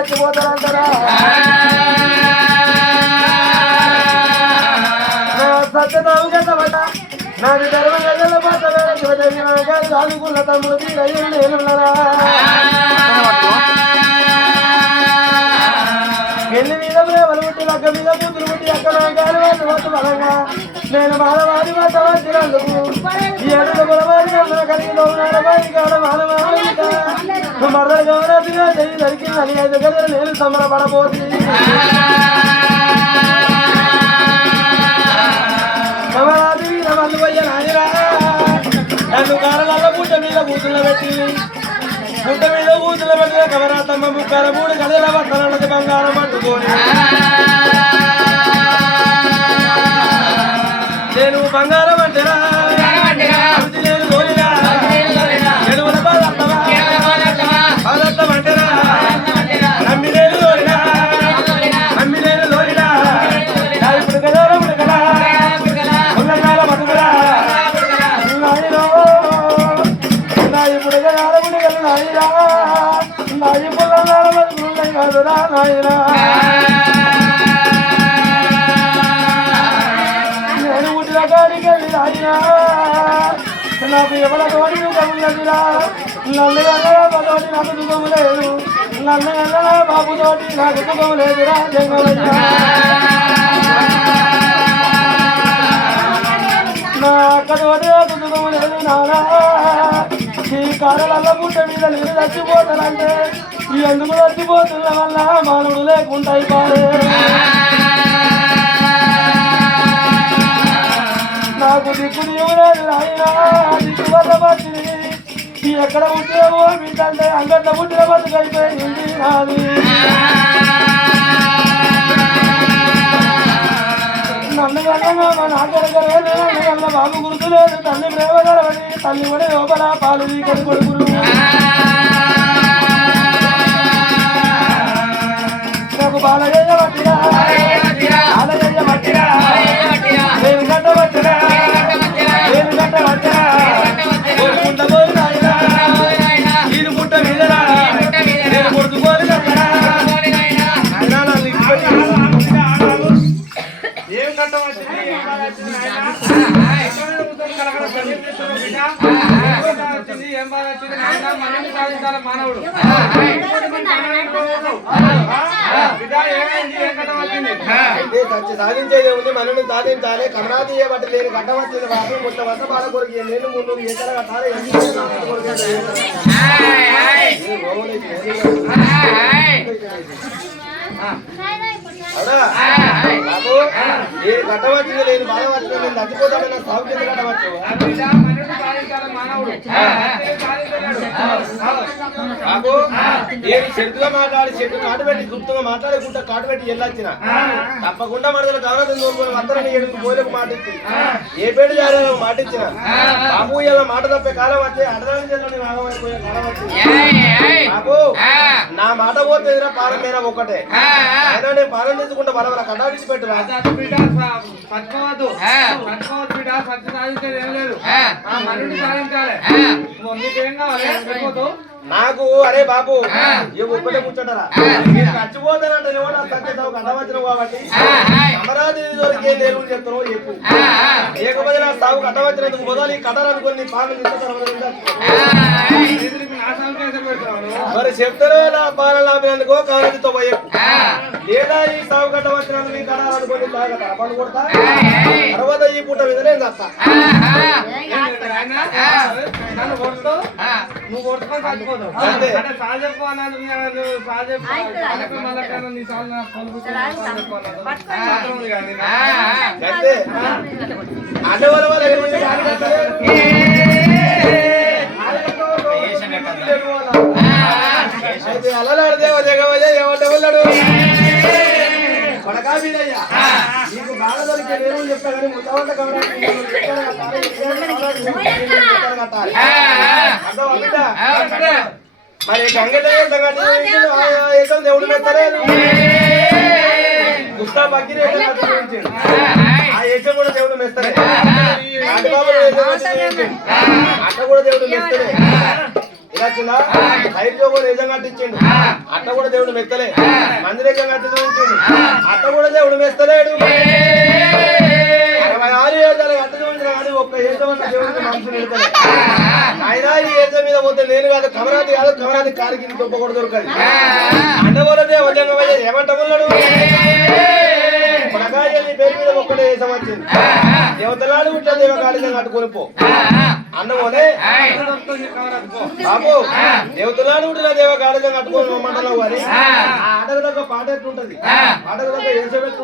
చచ్చిపోతారంటారా సత్యతాం గతవట ఎన్ని మీద ప్రేమలు పుట్టి మీద కూతురు పుట్టి అక్కడ వాళ్ళు పోతు బలంగా. నేను బాలవాడి మాట వచ్చినందుకు ఏడు బలవాడి కలిగిలో ఉన్నాడు బాడి మానవాది మర్ర గౌరవిగా చెయ్యి దొరికిందని ఐదు గదులు నేను సంబరపడబోతుంది కమలాది నమల్లు పోయ్య నాయనా నన్ను కారణాల పూట మీద కూతుళ్ళ పెట్టి పుట్ట మీద కూతుళ్ళ పెట్టిన కవరాతమ్మ ముక్కల మూడు గదల పట్టణది బంగారం పట్టుకొని నేను బంగారం నేను పుట్టిన కాడికి వెళ్ళి నాకు ఎవరి తోటి దుఃఖం నన్ను వెళ్ళరా తోటి నాకు దుఃఖం లేదు నన్ను వెళ్ళరా బాబుతోటి నాకు దుఃఖం లేదురా జంగమయ్యా నా అక్కతోటి నాకు దుఃఖం లేదు నారా ఈ కారణాల పుట్ట మీద నేను చచ్చిపోతానంటే ఈ ఎందుకు చచ్చిపోతున్న వల్ల మానవుడు లేకుండా అయిపోయే నాకు దిక్కు నీవు లేదు దిక్కు వల్ల మంచిది ఈ ఎక్కడ ఉంటేమో మీకంటే అంగట్ల పుట్టిన బతుకైపోయింది నాది. నన్ను కన్నా మా నాన్నగలేదు నన్ను గుర్తులేదు తల్లి ప్రేమ గడవని తల్లి కూడా లోపల పాలు వీకని కొడుకులు. నాకు బాలయ్య పట్టిరా మానవుడు సాధించేది ఉంది మనల్ని సాధించాలి కమరాది బట్టి లేని గడ్డ వచ్చింది బాబు ముట్ట వద్ద బాధ కొరికి నేను ముందు ఎక్కడ కట్టాలి నేను వచ్చింది నేను బాధ వచ్చింది నేను తగ్గిపోతాను నాకు సాగు కింద గడ్డ వచ్చు ఆ. బిడ్డ మనల్ని సాధించాలి మానవుడు అంతే సాధించలేడు. బాబు నేను చెడుగా మాట్లాడి చెట్టు కాటు పెట్టి గుర్తుగా మాట్లాడుకుంటా కాటు పెట్టి వెళ్ళొచ్చిన. తప్పకుండా మనకు గౌరవం నోరుకొని అందరిని ఏడుకు పోలేకు మాట ఇచ్చి ఏ పేరు జాగ్రత్త మాట ఇచ్చిన బాబు ఇలా మాట తప్పే కాలం వచ్చే అడదాని జిల్లాని భాగమైపోయే కాలం వచ్చింది నా మాట పోతే పాలన మీద ఒక్కటే అయినా నేను పాలన తెచ్చుకుంటే బలవర కటాడిచి పెట్టురా అది బిడ్డ స- పట్టుకోవద్దు పట్టుకోవద్దు బిడ్డ సత్య సాధించేది ఏం లేదు. ఆ. సాధించాలి. నీకేం కావాలి నాకు అరే బాబు ఏ ఒక్కటే కూర్చుంటారా? నేను చచ్చిపోతానంటే నా కాబట్టి అమరావతి దొరికే నేను చెప్తాను చెప్పు. లేకపోతే నా సాగు కట్టవచ్చినందుకు మొదలు ఈ మరి చెప్తారో నా పాలన ఆపినందుకో కారణంతో పోయే. లేదా ఈ సాగు కట్టవచ్చినందుకు నీ కట్టాలనుకుని బాగా తరపని కొడతా? తర్వాత ఈ పూట మీద నేను చస్తా నువ్వు కొట్టుకొని చచ్చిపోతావు. అంటే నువ్వు మళ్ళీ నీ సాల్ కానీ. వాళ్ళ వాళ్ళ అలలాడదేవో కొడకా మీదయ్యా నీకు బాగా దొరికే నేను చెప్తా కానీ ముద్దవంట కట్టాలి, ఎక్కడ కట్టాలి. అర్థమా బిడ్డ? మరి గంగదేవ సంగతి ఏకం దేవుడు మెత్తలేదు గుస్తా బగ్గిరి ఆ యజ్ఞం కూడా దేవుడు మెస్తలే అట్ట కూడా దేవుడు మెస్తలే ఇలా చిన్న హైర్జో కూడా నిజం కట్టించిండు. అట్ట కూడా దేవుడు మెత్తలే. మంది నిజం కట్టి చూపించిండు అట్ట కూడా దేవుడు మెస్తలేడు అరవై ఆరు ఏళ్ళు కట్టి ఏసమన్న దేవుడికి మనసు నిలుతుంది ఆయన ఈ మీద పోతే నేను కాదు కమరాది కాదు కమరాది కారు కింద తొప్పకూడదు దొరకదు. అండబోలదే వజ ఏమంటమున్నాడు? ప్రకాశం పేరు మీద ఒక్కడే ఏసం వచ్చింది దేవతలాడు ఇట్లా దేవకాళిగా కట్టుకొని పో. అన్నమోనే బాబు దేవతలాడు ఉంటున్న దేవకాళిగా కట్టుకొని మండలం వారి. ఆ. ఆటకు పాట ఎట్లుంటది? ఆటకు ఏసబెట్టు